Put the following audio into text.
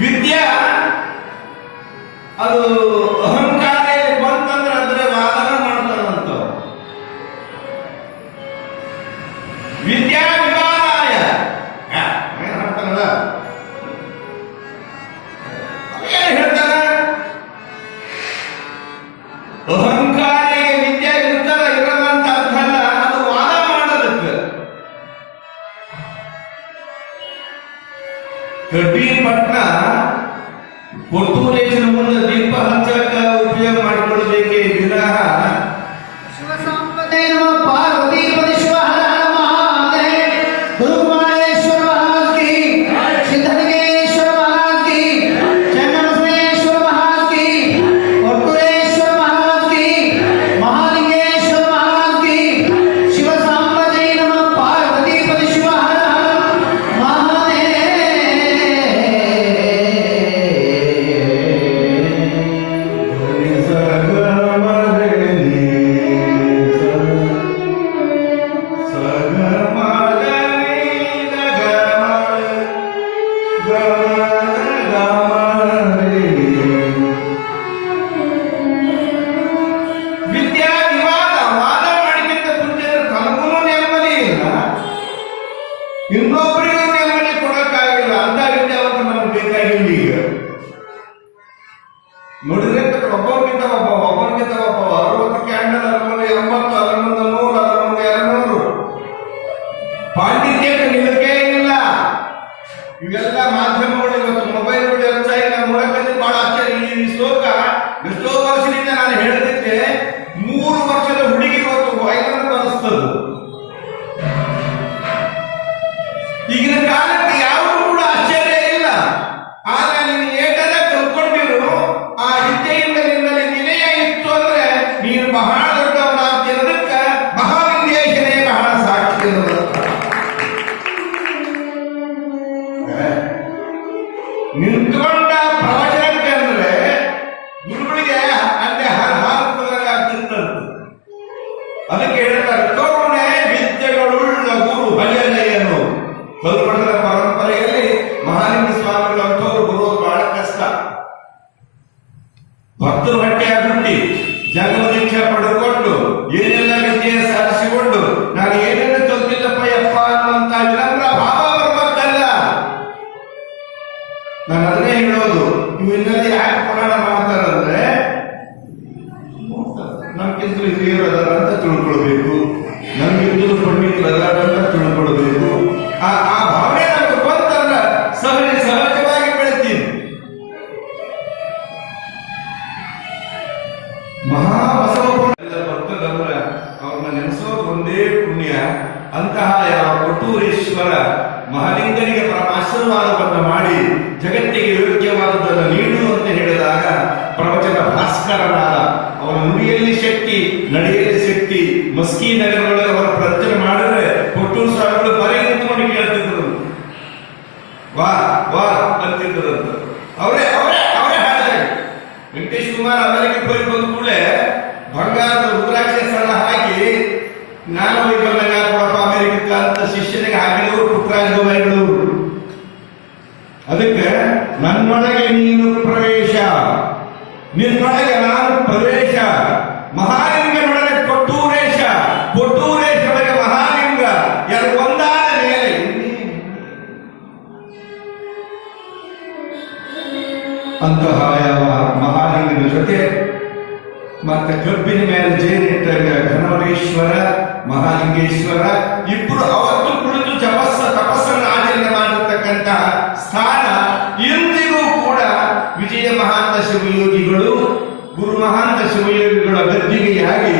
ವಿದ್ಯಾ, ಅದು ಅಹಂಕಾರ ಬಂತಂದ್ರೆ ಅಂದ್ರೆ ವಾದನ ಮಾಡ್ತಾರಂತ ವಿದ್ಯಾ ವಿವಾಹಾಯ ಏನ್ ಹೇಳ್ತಾರಲ್ಲ ಏನ್ ಹೇಳ್ತಾರ? ಅಹಂಕಾರ ವಿದ್ಯಾ ಇರ್ತಾರ ಇರಲ್ಲ ಅಂತ ಅರ್ಥ ಅಲ್ಲ ಅದು ವಾದ ಮಾಡೋದಕ್ಕೆ ಕಠಿಣ ಪಟ್ನ కొడుతూ లేచిన ఉన్నది Мозги, наверное, ಅಂತಹ ಯಾವ ಮಹಾಲಿಂಗದ ಜೊತೆ. ಮತ್ತೆ ಕಬ್ಬಿನ ಮೇಲೆ ಜೇನಿಟ್ಟ ಘನವರೇಶ್ವರ, ಮಹಾಲಿಂಗೇಶ್ವರ ಇಬ್ಬರು ಅವತ್ತು ಕುಳಿತು ಜಪಸ್ಸ ತಪಸ್ಸನ್ನು ಆಚರಣೆ ಮಾಡಿರ್ತಕ್ಕಂತಹ ಸ್ಥಾನ ಎಂದಿಗೂ ಕೂಡ ವಿಜಯ ಮಹಾಂತ ಶಿವಯೋಗಿಗಳು ಗುರು ಮಹಾಂತ ಶಿವಯೋಗಿಗಳ ಗದ್ದಿಗೆಯಾಗಿ